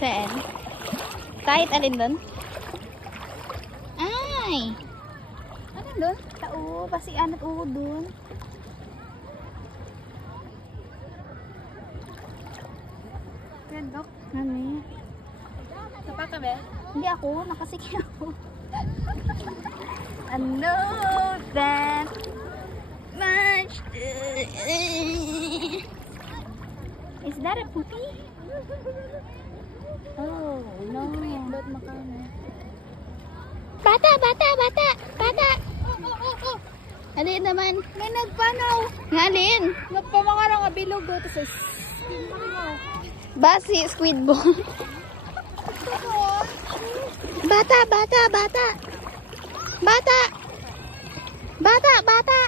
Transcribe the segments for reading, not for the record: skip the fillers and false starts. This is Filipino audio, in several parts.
Saan? Kahit alin doon? Ay! Alin doon? Tao, pasian at uod doon. Dok. Ano? Sapa ka ba? Hindi ako, nakasiki ako. I know that much. Is that a poopy? Oh, no. Ba't makano? Bata, bata, bata, bata. Alin naman? May nagpanaw. Ngalin? Nagpamakara nga bilog. Tapos Basi, squid ball. Bata, bata, bata. Bata. Bata, bata.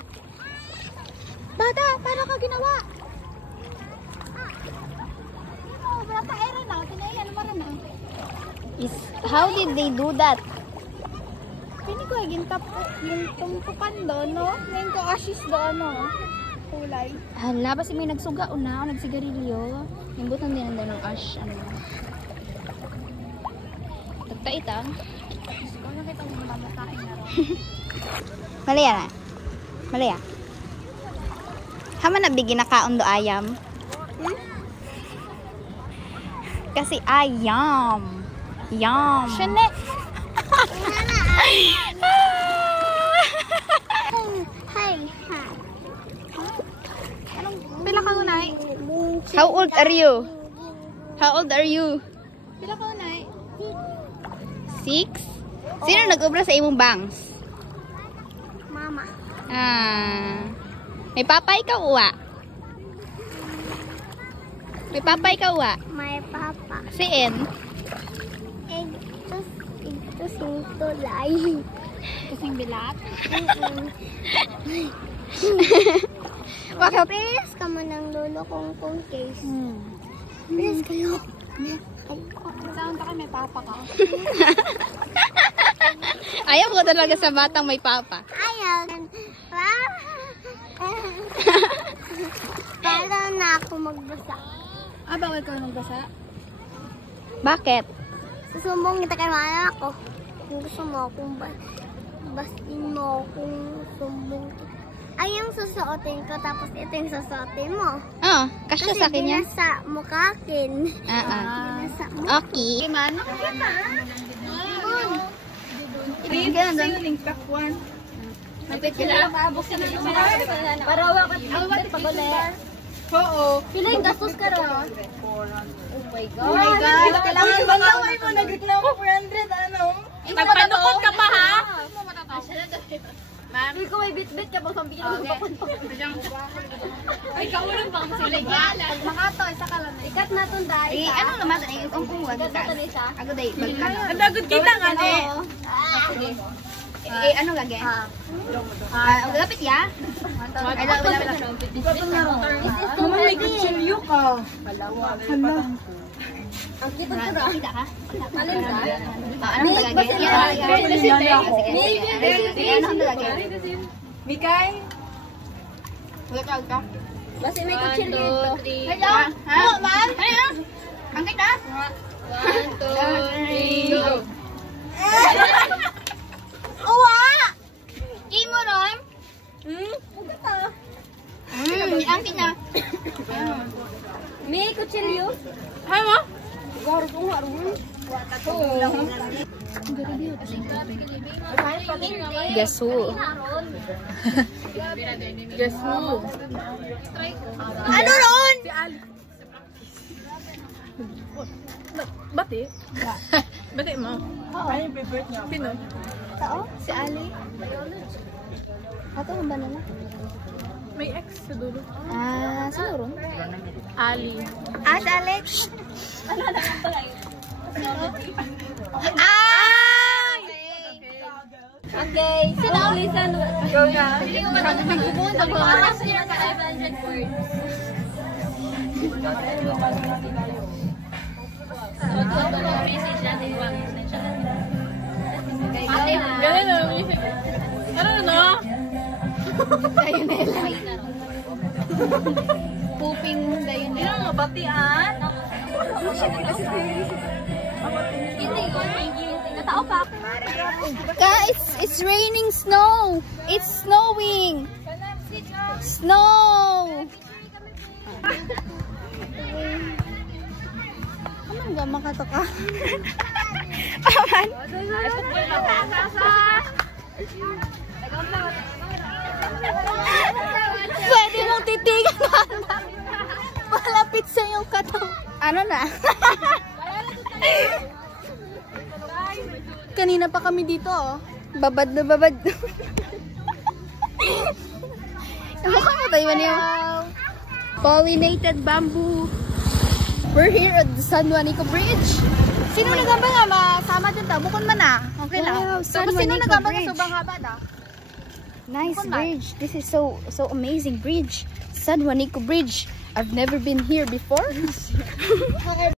Bata, paano ka ginawa? bata era na. Tinayan mo rin na. How did they do that? Pini ko yung tumpukan doon, no? Ngayon ko ashes doon, no? Kulay. Hala, basi may nagsuga una, nagsigarilyo. Imbutan din daw ng ash. Ano ba? Tagtait ah. Kung nakita mo mamatakin na rin. Malaya na. Malaya. Hama na bigin na kaon do ayam. Kasi ayam. Yum. Shane. Hi. Anong pila ka unay? How old are you? How old are you? Pila ka unay? 6? Sino nag-ubra sa imong bangs? Mama. Ah. May papa ikaw uwa? May papa ikaw uwa? My papa. Siin? Ito sintulay. Kasing bilat? Bakit? Please ka man ng lolo kong case. Please kayo. Saan ka may papa ka? Ayaw ko talaga sa batang may papa. Ayaw. Para na ako magbasa. Ah, bawal ka magbasa? Bakit? Susumbong kita kay mana ako. Kung gusto mo akong basin mo kung sumbong kita. Ay, yung susuotin ko tapos ito yung susuotin mo. Oh, kasya sa akin yan. Kasi sa mukhakin. Binasa mo. Okay. Man? Ganun doon. Para wakat pag-ulit. Oo. Pila yung gastos ka rin? Oh my God. Oh my God. Kailangan ba nga mo nagreklamo 400 ano? Nagpanukot ka pa ha? Ma'am. Hindi ko may bit-bit ka bang pambigyan ng papuntok. Ay, kaulang bang siligala? Pag makato, isa ka lang. Ikat na itong dahil. Eh, ano naman? Ang kumuha Ikat na ka. ito isa. Ako day, magkano? Ang dagod kita nga eh. Eh, ano lagi? Ang lapit ya? Ay, lapit. Naman may kutsilyo ka. Hala. Ang kita ko na. Kita ka? Alin ka? Anong lagi? Anong lagi? Mikay? Huwag ka. Basta may kutsilyo. Hello? Ha? Ma'am? Hello? Ang kita? 1, 2, 3, go! Uwa! Imo ron? Ang kita. May kutsilyo? Hay mo? Guess who? Guess who? Ano ron? Si Ali. Bati? Bati mo? Ay, yung favorite niya. Sino? Tao? Si Ali? Ato ang banana. May ex sa dulo. Ah, sino ron? Ali. As Alex? Ah! Okay. Sino ang listen? Go na. Hindi ko ba natin magpupunta ko? Oras nila sa 500 words. Message natin yung Ganun na. Ano na? Pooping dayon. Hindi na batian. Natao pa. Guys, it's raining snow. It's snowing. Snow. Ano nga makatoka? Aman. Pwede mong titigan. Malapit sa iyong katong. Ano na? Kanina pa kami dito, oh. Babad na babad. Mukha mo tayo niyo. Pollinated bamboo. We're here at the San Juanico Bridge. Sino nagamba nga masama dun ta? Bukon man na. Okay lang. Wow, San Tapos sino Juanico nagamba nga Bridge. sobrang haba da? Nice Bukon man. bridge. This is so amazing bridge. San Juanico Bridge. I've never been here before.